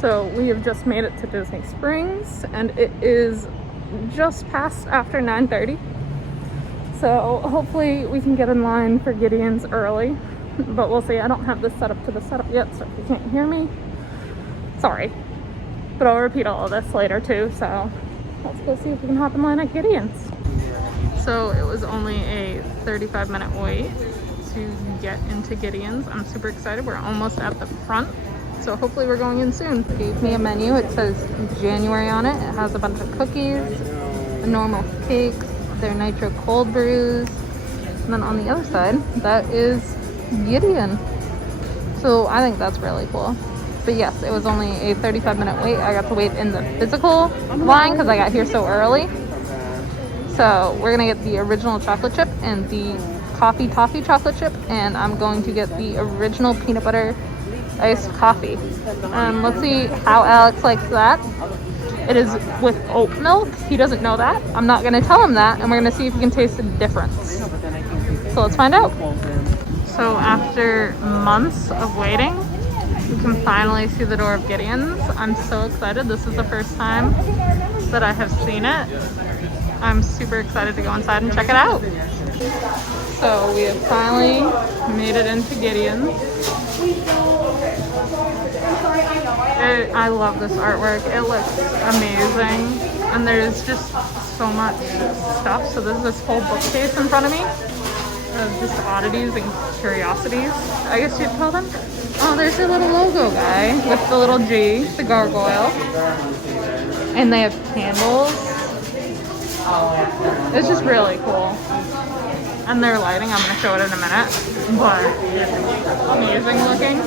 So we have just made it to Disney Springs and it is just past after 9:30. So hopefully we can get in line for Gideon's early, but we'll see. I don't have this set up to the setup yet, so if you can't hear me, sorry. But I'll repeat all of this later too, so let's go see if we can hop in line at Gideon's. So it was only a 35-minute wait to get into Gideon's. I'm super excited. We're almost at the front, so hopefully we're going in soon. They gave me a menu. It says January on it. It has a bunch of cookies, the normal cakes, their nitro cold brews, and then on the other side, that is Gideon. So I think that's really cool. But yes, it was only a 35-minute wait. I got to wait in the physical line because I got here so early. So we're gonna get the original chocolate chip and the coffee toffee chocolate chip, and I'm going to get the original peanut butter iced coffee. Let's see how Alex likes that. It is with oat milk. He doesn't know that. I'm not gonna tell him that, and we're gonna see if he can taste the difference. So let's find out. So after months of waiting, we can finally see the door of Gideon's. I'm so excited. This is the first time that I have seen it. I'm super excited to go inside and check it out. So we have finally made it into Gideon's. I love this artwork. It looks amazing. And there's just so much stuff. So there's this whole bookcase in front of me of just oddities and curiosities, I guess you'd call them. Oh, there's your little logo guy with the little G, the gargoyle. And they have candles. It's just really cool. And their lighting, I'm going to show it in a minute, but it's amazing looking.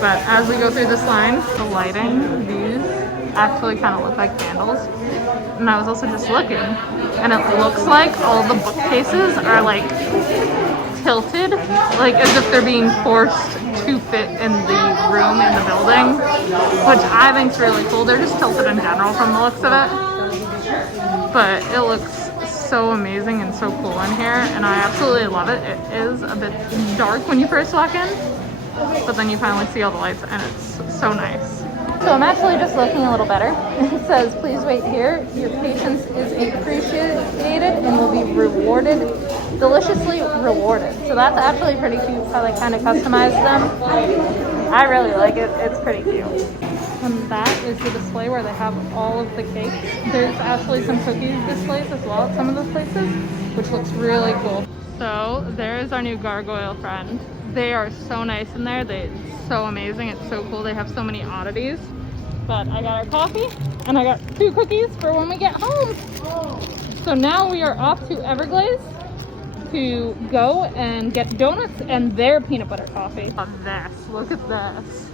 But as we go through this line, the lighting, these actually kind of look like candles. And I was also just looking, and it looks like all the bookcases are like tilted, like as if they're being forced to fit in the room in the building, which I think is really cool. They're just tilted in general from the looks of it. But it looks so amazing and so cool in here, and I absolutely love it. It is a bit dark when you first walk in, but then you finally see all the lights, and it's so nice. So I'm actually just looking a little better. It says, please wait here. Your patience is appreciated and will be rewarded, deliciously rewarded. So that's actually pretty cute how they kind of customize them. I really like it. It's pretty cute. And that is the display where they have all of the cakes. There's actually some cookies displays as well at some of those places, which looks really cool. So there is our new gargoyle friend. They are so nice in there. It's so amazing. It's so cool. They have so many oddities. But I got our coffee and I got 2 cookies for when we get home. So now we are off to Everglazed to go and get donuts and their peanut butter coffee. Look at this.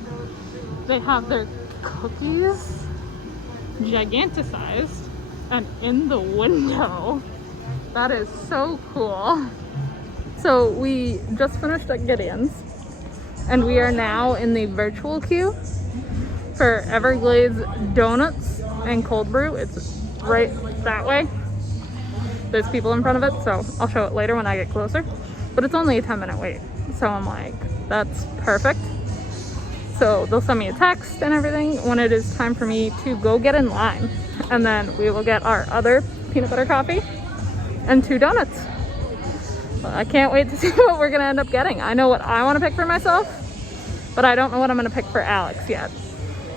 They have their cookies giganticized and in the window. That is so cool. So we just finished at Gideon's and we are now in the virtual queue for Everglazed Donuts and Cold Brew. It's right that way. There's people in front of it, so I'll show it later when I get closer. But it's only a 10-minute wait. So I'm like, that's perfect. So they'll send me a text and everything when it is time for me to go get in line. And then we will get our other peanut butter coffee and 2 donuts. Well, I can't wait to see what we're gonna end up getting. I know what I want to pick for myself, but I don't know what I'm gonna pick for Alex yet.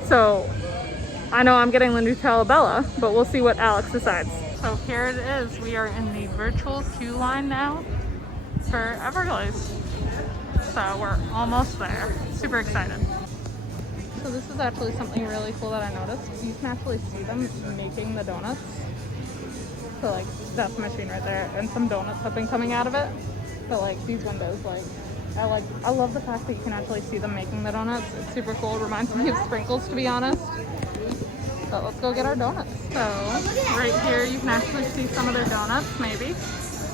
So I know I'm getting the Nutella Bella, but we'll see what Alex decides. So here it is. We are in the virtual queue line now for Everglazed. So we're almost there. Super excited. So this is actually something really cool that I noticed. You can actually see them making the donuts. So like, that's the machine right there, and some donuts have been coming out of it. But like these windows, like I love the fact that you can actually see them making the donuts. It's super cool. It reminds me of sprinkles, to be honest. But let's go get our donuts. So right here you can actually see some of their donuts, maybe.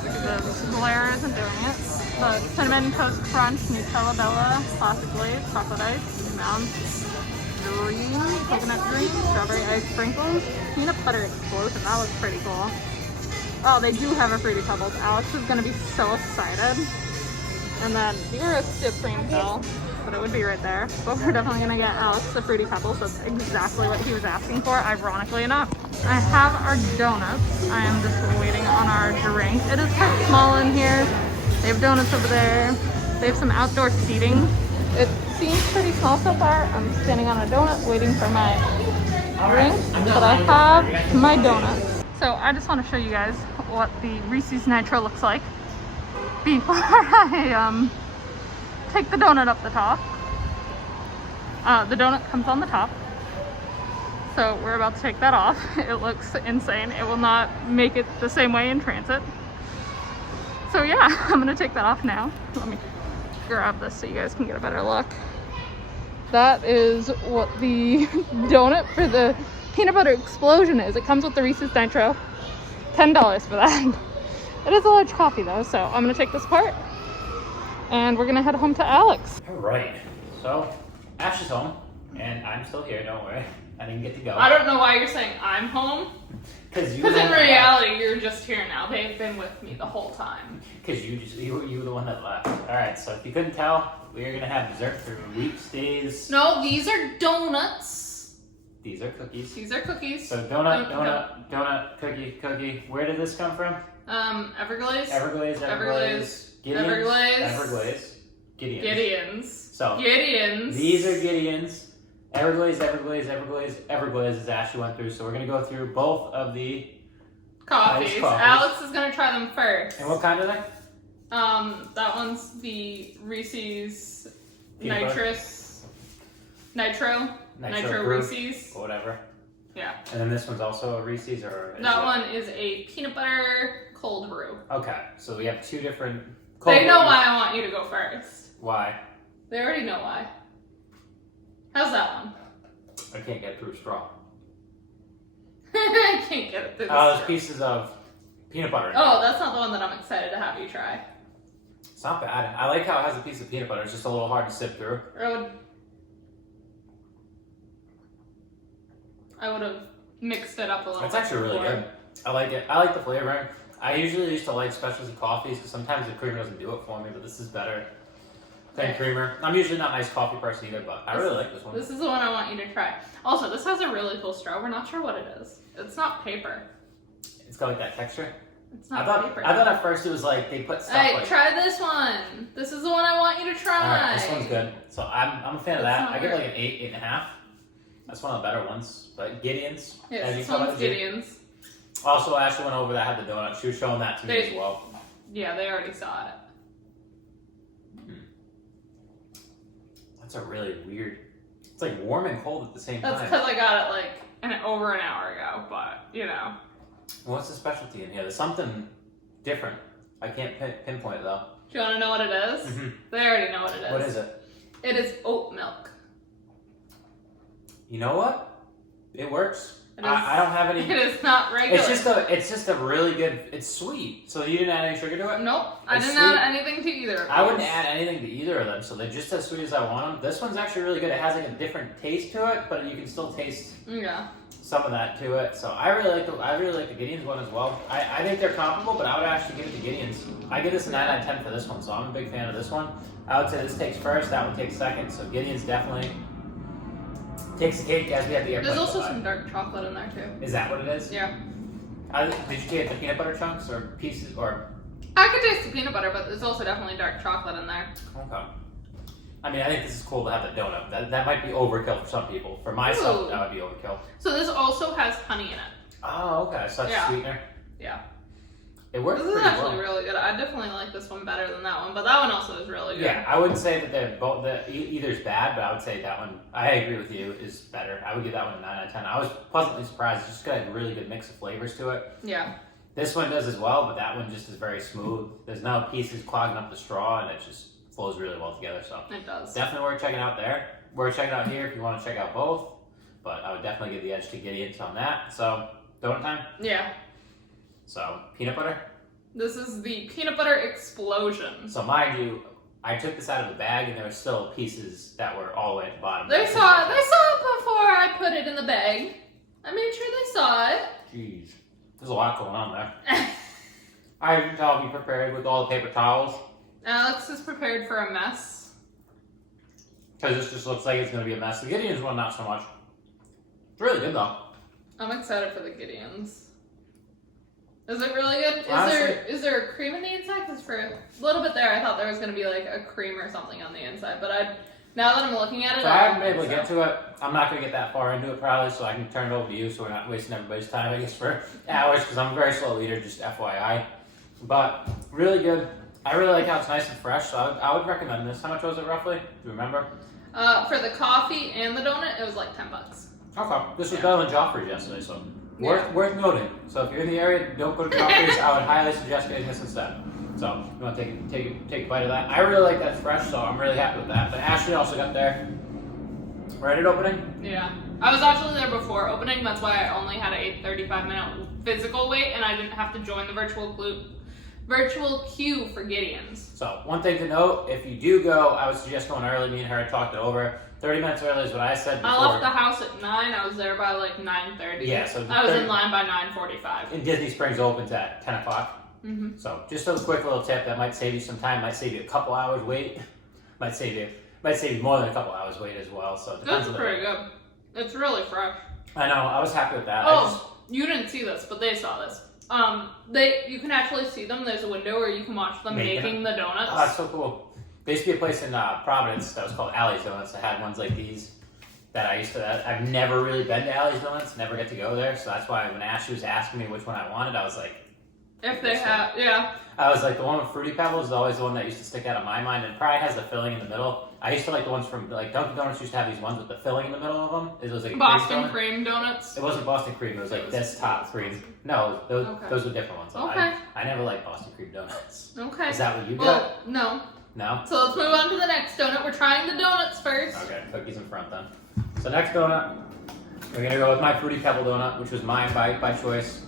The glare isn't doing it. But cinnamon toast crunch, Nutella Bella, classic glaze, chocolate ice, mounds, green, coconut green, strawberry ice sprinkles, peanut butter explosion. That looks pretty cool. Oh, they do have a Fruity Pebbles. Alex is gonna be so excited. And then the roasted cream fill. but it would be right there. But we're definitely gonna get Alex a Fruity Pebble, so that's exactly what he was asking for, ironically enough. I have our donuts. I am just waiting on our drink. It is quite small in here. They have donuts over there. They have some outdoor seating. It seems pretty small so far. I'm standing on a donut waiting for my drink, but I have my donuts. So I just want to show you guys what the Reese's Nitro looks like before I take the donut up the top. The donut comes on the top. So we're about to take that off. It looks insane. It will not make it the same way in transit. So yeah, I'm gonna take that off now. Let me grab this so you guys can get a better look. That is what the donut for the peanut butter explosion is. It comes with the Reese's Nitro. $10 for that. It is a large coffee though, so I'm gonna take this apart and we're gonna head home to Alex. All right, so Ash is home and I'm still here, don't worry. I didn't get to go. I don't know why you're saying I'm home. Because in reality, you're just here now. They've been with me the whole time. Because you were the one that left. All right, so if you couldn't tell, we are gonna have dessert for weeks, days. No, these are donuts. These are cookies. These are cookies. So donut, cookie. Where did this come from? Everglazed. Gideon's. So Gideon's. These are Gideon's. Everglazed as Ashley went through. So we're gonna go through both of the coffees. Alex is gonna try them first. And what kind are they? That one's the Reese's Nitro Reese's. Or whatever. Yeah. And then this one's also a Reese's, or that one is a peanut butter cold brew. Okay, so we have two different. They know why I want you to go first. Why? They already know why. How's that one? I can't get through straw. I can't get it through the Oh, straw. there's pieces of peanut butter in Oh, that's not the one that I'm excited to have you try. It's not bad. I like how it has a piece of peanut butter. It's just a little hard to sift through. I would have mixed it up a little It's bit. actually really good. I like it. I like the flavoring. I usually used to like specialty coffees because sometimes the creamer doesn't do it for me, but this is better than creamer. I'm usually not an iced coffee person either, but I really like this one. This is the one I want you to try. Also, this has a really cool straw. We're not sure what it is. It's not paper. It's got like that texture. It's not paper. I thought at first it was like they put stuff Hey, like... try this one. This is the one I want you to try. Alright, this one's good. So I'm a fan of that. I give it like an 8, 8.5. That's one of the better ones. But Gideon's. Yes, this one's Gideon's. Also, Ashley went over that had the donut. She was showing that to me as well. Yeah, they already saw it. That's a really weird... It's like warm and cold at the same time. That's because I got it like over an hour ago, but you know. What's the specialty in here? There's something different. I can't pinpoint it though. Do you want to know what it is? Mm-hmm. They already know what it is. What is it? It is oat milk. You know what? It works. It is, I don't have any... It is not regular. It's just a really good... It's sweet. So you didn't add any sugar to it? Nope. I didn't sweet. add anything to either of these. I wouldn't add anything to either of them, so they're just as sweet as I want them. This one's actually really good. It has like a different taste to it, but you can still taste some of that to it. So I really like the Gideon's one as well. I think they're comparable, but I would actually give it to Gideon's. I give this a 9 out of 10 for this one, so I'm a big fan of this one. I would say this takes first, that one takes second, so Gideon's definitely takes the cake as we have the airplane. There's also some dark chocolate in there too. Is that what it is? Yeah. Did you take the peanut butter chunks or pieces or? I could taste the peanut butter, but there's also definitely dark chocolate in there. Okay. I mean, I think this is cool to have the donut. That might be overkill for some people. For myself, that would be overkill. So this also has honey in it. Oh, okay. So that's sweetener. Yeah. It works This is pretty actually well. really good. I definitely like this one better than that one, but that one also is really good. Yeah, I wouldn't say that they're both. Either's bad, but I would say that one. I agree with you. Is better. I would give that one a 9 out of 10. I was pleasantly surprised. It's just got a really good mix of flavors to it. Yeah. This one does as well, but that one just is very smooth. There's no pieces clogging up the straw, and it just flows really well together. So it does. Definitely worth checking out there. Worth checking out here if you want to check out both. But I would definitely give the edge to Gideon's on that. So donut time. Yeah. So peanut butter. This is the peanut butter explosion. So mind you, I took this out of the bag, and there were still pieces that were all the way at the bottom. They saw it before I put it in the bag. I made sure they saw it. Jeez. There's a lot going on there. I can tell be prepared with all the paper towels. Alex is prepared for a mess. Because this just looks like it's going to be a mess. The Gideon's one, not so much. It's really good though. I'm excited for the Gideon's. Is it really good? Honestly, Is there a cream in the inside? Because for a little bit there, I thought there was going to be like a cream or something on the inside. But now that I'm looking at it, so I haven't been able to get to it. I'm not going to get that far into it probably, so I can turn it over to you so we're not wasting everybody's time, I guess, for hours, because I'm a very slow eater, just FYI. But really good. I really like how it's nice and fresh, so I would recommend this. How much was it roughly? Do you remember? For the coffee and the donut, it was like $10. Okay. This was better than Joffrey's yesterday, so worth noting. So if you're in the area, don't go to Joffrey's. I would highly suggest getting this instead. So you want to take a bite of that. I really like that fresh, so I'm really happy with that. But Ashley also got there right at opening. Yeah. I was actually there before opening. That's why I only had a 35-minute physical wait, and I didn't have to join the virtual queue for Gideon's. So one thing to note, if you do go, I would suggest going early. Me and her talked it over. 30 minutes early is what I said before. I left the house at 9. I was there by like 9:30. Yeah, so I was in line by 9:45. And Disney Springs opens at 10 o'clock. Mm-hmm. So just a quick little tip that might save you some time, might save you a couple hours wait, might save you more than a couple hours wait as well. So it depends. It's pretty good. It's really fresh. I know. I was happy with that. You didn't see this, but they saw this. You can actually see them. There's a window where you can watch them making the donuts. Oh, that's so cool. There used to be a place in Providence that was called Alley's Donuts that had ones like these. That I used to. I've never really been to Alley's Donuts. Never get to go there. So that's why when Ashley was asking me which one I wanted, I was like, if they have, yeah. I was like, the one with Fruity Pebbles is always the one that used to stick out of my mind, and it probably has the filling in the middle. I used to like the ones from, like, Dunkin' Donuts used to have these ones with the filling in the middle of them. It was like a Boston cream donuts? It wasn't Boston cream, it was like this top cream. No, those were different ones. So okay. I never liked Boston cream donuts. Okay. Is that what you got? Well, no. No? So let's move on to the next donut. We're trying the donuts first. Okay, cookies in front then. So next donut, we're going to go with my Fruity Pebble donut, which was mine by choice.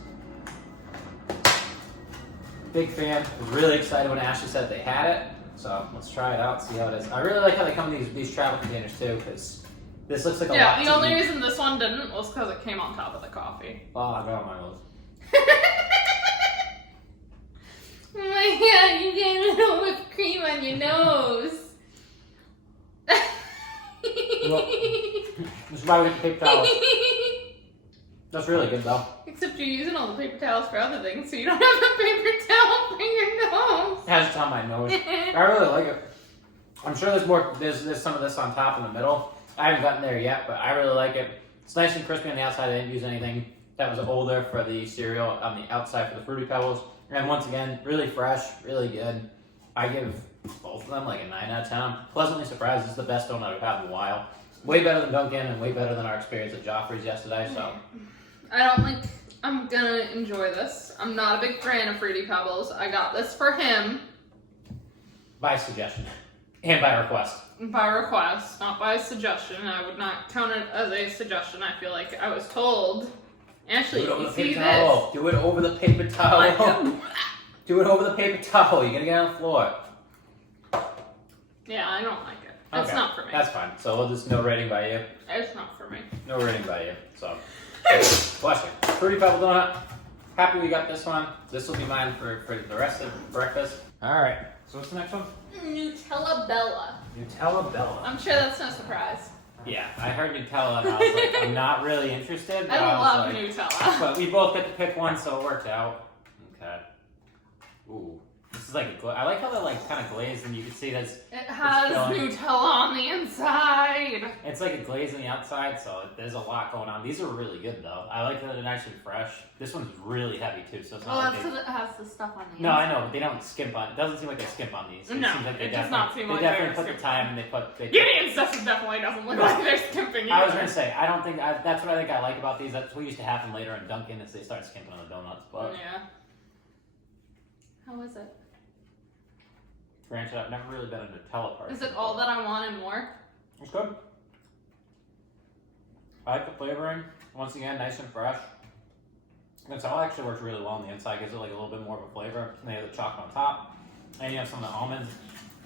Big fan. Was really excited when Ashley said they had it. So let's try it out, see how it is. I really like how they come in these travel containers too, because this looks like a lot. Yeah, the only reason this one didn't was because it came on top of the coffee. Oh, I got my nose. Oh my god, you get a little whipped cream on your nose. Look, this is why we get the paper towel. That's really good though. Except you're using all the paper towels for other things, so you don't have a paper towel for your nose. It has it on my nose. I really like it. I'm sure there's more. There's some of this on top in the middle. I haven't gotten there yet, but I really like it. It's nice and crispy on the outside. I didn't use anything that was older for the cereal on the outside for the Fruity Pebbles. And once again, really fresh, really good. I give both of them like a 9 out of 10. I'm pleasantly surprised. This is the best donut I've had in a while. Way better than Dunkin' and way better than our experience at Joffrey's yesterday. So I don't think I'm gonna enjoy this. I'm not a big fan of Fruity Pebbles. I got this for him. By suggestion. And by request. By request, not by suggestion. I would not count it as a suggestion. I feel like I was told. Ashley, you see this? Do it over the paper towel. Do it over the paper towel. You're gonna get on the floor. Yeah, I don't like it. It's not for me. That's fine. So we'll just no rating by you. It's not for me. No rating by you. So bless you. Fruity Pebble donut. Happy we got this one. This will be mine for the rest of breakfast. Alright. So what's the next one? Nutella Bella. Nutella Bella. I'm sure that's no surprise. Yeah, I heard Nutella and I was like, I'm not really interested. I love Nutella. But we both get to pick one, so it worked out. Okay. Ooh. This is like, I like how they're like kind of glazed and you can see it has Nutella on the inside. It's like a glaze on the outside, so there's a lot going on. These are really good though. I like that they're nice and fresh. This one's really heavy too, so it's not that's because it has the stuff on the inside. No, I know, but they don't skimp on it. Doesn't seem like they skimp on these. It no, seems like it does not seem like they definitely put the time and they put... Gideon stuff definitely doesn't look like they're skimping either. I was going to say, I don't think... that's what I think I like about these. That's what used to happen later in Dunkin' is they start skimping on the donuts, but... Yeah. How is it? Branch it out. Never really been a Nutella party. Is it all that I want and more? It's good. I like the flavoring. Once again, nice and fresh. And it all actually works really well on the inside. Gives it like a little bit more of a flavor. And they have the chocolate on top. And you have some of the almonds.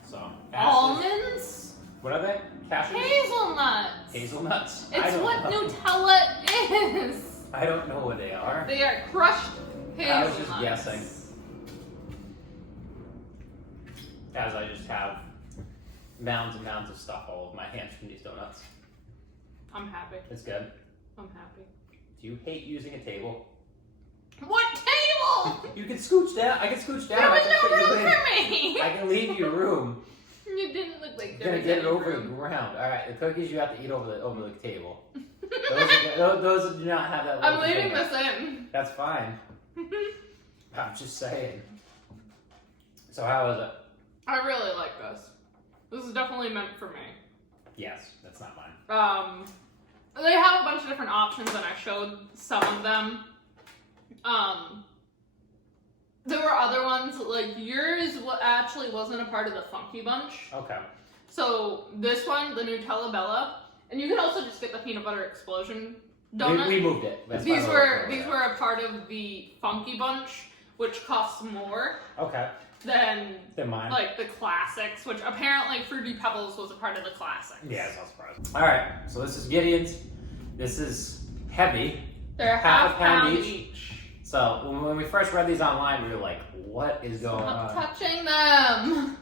So almonds? What are they? Cashews? Hazelnuts. Hazelnuts? It's what Nutella is. I don't know what they are. They are crushed hazelnuts. I was just guessing. As I just have mounds and mounds of stuff all over my hands from these donuts. I'm happy. It's good. I'm happy. Do you hate using a table? What table? You can scooch down. I can scooch down. There was no room for me. I can leave you room. You didn't look like You're gonna get it over the ground. All right, the cookies you have to eat over the table. Those do not have that. I'm leaving this in. That's fine. I'm just saying. So how is it? I really like this. This is definitely meant for me. Yes, that's not mine. They have a bunch of different options, and I showed some of them. There were other ones, like yours actually wasn't a part of the Funky Bunch. Okay. So this one, the Nutella Bella, and you can also just get the Peanut Butter Explosion donut. We moved it. These were a part of the Funky Bunch, which costs more. Okay. Than mine. Like the classics, which apparently Fruity Pebbles was a part of the classics. Yeah, it's not surprising. All right, so this is Gideon's. This is heavy. They're half a pound each. So when we first read these online, we were like, "What is going on?" Stop touching them.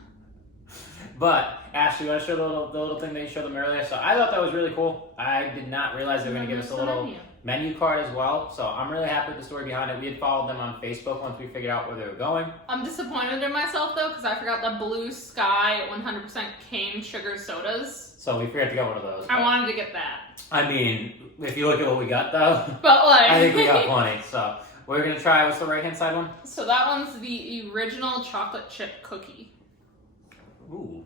But Ashley, you want to show the little thing that you showed them earlier? So I thought that was really cool. I did not realize they were going to give us a little menu card as well. So I'm really happy with the story behind it. We had followed them on Facebook once we figured out where they were going. I'm disappointed in myself though, because I forgot the Blue Sky 100% cane sugar sodas. So we forgot to get one of those. I wanted to get that. I mean, if you look at what we got though, but like I think we got plenty. So we're gonna try. What's the right hand side one? So that one's the original chocolate chip cookie. Ooh.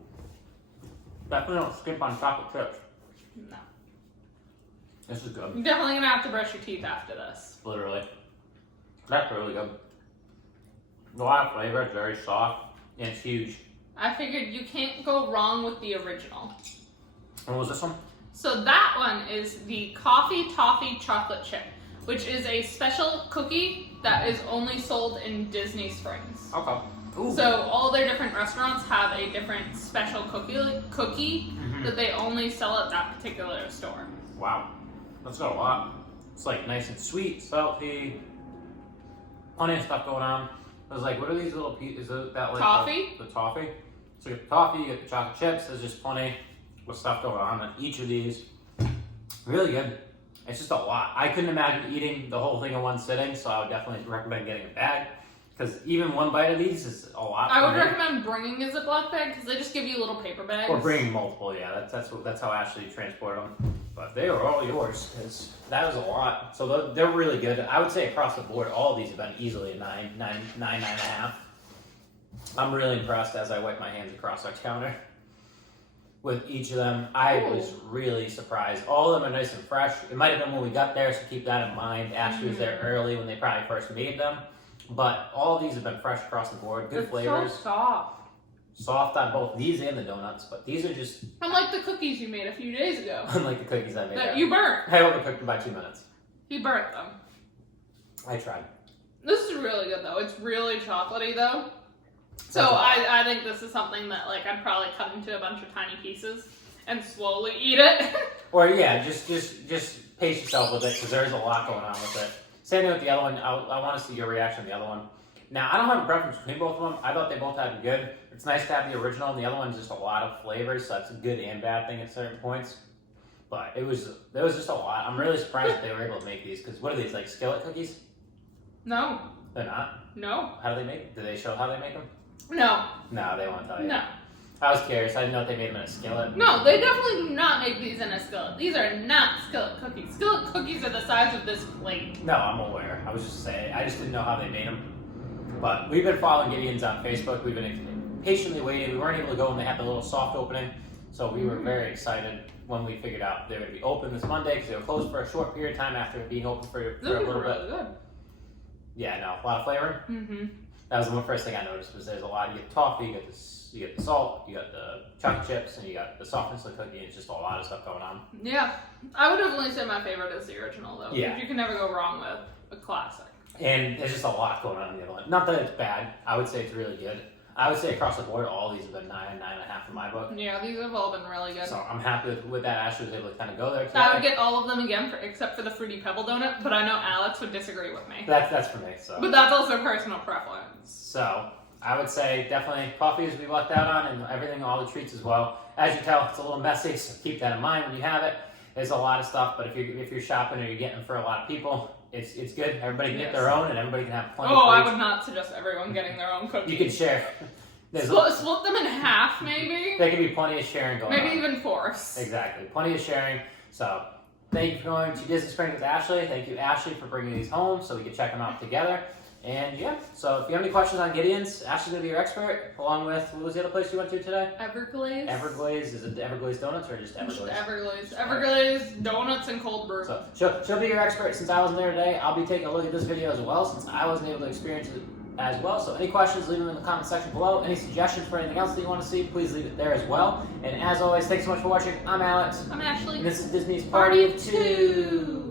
Definitely don't skip on chocolate chips. No. This is good. You're definitely gonna have to brush your teeth after this. Literally. That's really good. A lot of flavor, it's very soft, and it's huge. I figured you can't go wrong with the original. And what was this one? So that one is the Coffee Toffee Chocolate Chip, which is a special cookie that is only sold in Disney Springs. Okay. Ooh. So all their different restaurants have a different special cookie that they only sell at that particular store. Wow. That's got a lot. It's like nice and sweet, salty, plenty of stuff going on. I was like, what are these little pieces? Is that like toffee? The toffee? So you get the toffee, you get the chocolate chips. There's just plenty of stuff going on each of these. Really good. It's just a lot. I couldn't imagine eating the whole thing in one sitting, so I would definitely recommend getting a bag. Because even one bite of these is a lot. I would recommend bringing a Ziploc bag because they just give you little paper bags. Or bringing multiple, yeah. That's how Ashley transported them. But they were all yours because that was a lot. So they're really good. I would say across the board, all of these have been easily a 9.5. I'm really impressed as I wipe my hands across our counter with each of them. I was really surprised. All of them are nice and fresh. It might have been when we got there, so keep that in mind. Ashley was there early when they probably first made them. But all of these have been fresh across the board. Good flavors. So soft. Soft on both these and the donuts, but these are just... Unlike the cookies you made a few days ago. Unlike the cookies I made. That you burnt. I overcooked them by 2 minutes. He burnt them. I tried. This is really good though. It's really chocolatey though. So I think this is something that like I'd probably cut into a bunch of tiny pieces and slowly eat it. Or yeah, just pace yourself with it because there's a lot going on with it. Same thing with the other one. I want to see your reaction to the other one. Now, I don't have a preference between both of them. I thought they both had good. It's nice to have the original, and the other one's just a lot of flavors, so that's a good and bad thing at certain points. But there was just a lot. I'm really surprised that they were able to make these, because what are these, like skillet cookies? No. They're not? No. How do they make them? Do they show how they make them? No. No, they won't tell you. No. I was curious. I didn't know if they made them in a skillet. No, they definitely do not make these in a skillet. These are not skillet cookies. Skillet cookies are the size of this plate. No, I'm aware. I was just saying. I just didn't know how they made them. But we've been following Gideon's on Facebook. We've been patiently waiting. We weren't able to go when they had the little soft opening. So we were very excited when we figured out they were going to be open this Monday because they were closed for a short period of time after being open for a little bit. Really good. Yeah, no, a lot of flavor. Mm-hmm. That was the first thing I noticed was there's a lot. You get toffee, you get the salt, you got the chocolate chips, and you got the softness of the cookie. It's just a lot of stuff going on. Yeah, I would definitely say my favorite is the original though. Yeah, you can never go wrong with a classic. And there's just a lot going on in the other one. Not that it's bad. I would say it's really good. I would say across the board, all these have been 9.5 in my book. Yeah, these have all been really good. So I'm happy with that. Ashley was able to kind of go there today. I would get all of them again, except for the Fruity Pebble donut, but I know Alex would disagree with me. That's for me. So. But that's also personal preference. So I would say definitely coffees we lucked out on, and everything, all the treats as well. As you tell, it's a little messy, so keep that in mind when you have it. There's a lot of stuff, but if you're shopping or you're getting for a lot of people, it's good. Everybody can get their own, and everybody can have plenty. I would not suggest everyone getting their own cookies. You can share. Split them in half, maybe. There can be plenty of sharing going on. Maybe even fourths. Exactly, plenty of sharing. So, thank you for going to Disney Springs with Ashley. Thank you, Ashley, for bringing these home so we can check them out together. And yeah, so if you have any questions on Gideon's, Ashley's gonna be your expert, along with, what was the other place you went to today? Everglazed. Everglazed, is it the Everglazed Donuts or just Everglazed? Just Everglazed. Everglazed Donuts and Cold Brew. So she'll be your expert. Since I wasn't there today, I'll be taking a look at this video as well, since I wasn't able to experience it as well. So any questions, leave them in the comment section below. Any suggestions for anything else that you want to see, please leave it there as well. And as always, thanks so much for watching. I'm Alex. I'm Ashley. And this is Disney's Party of Two.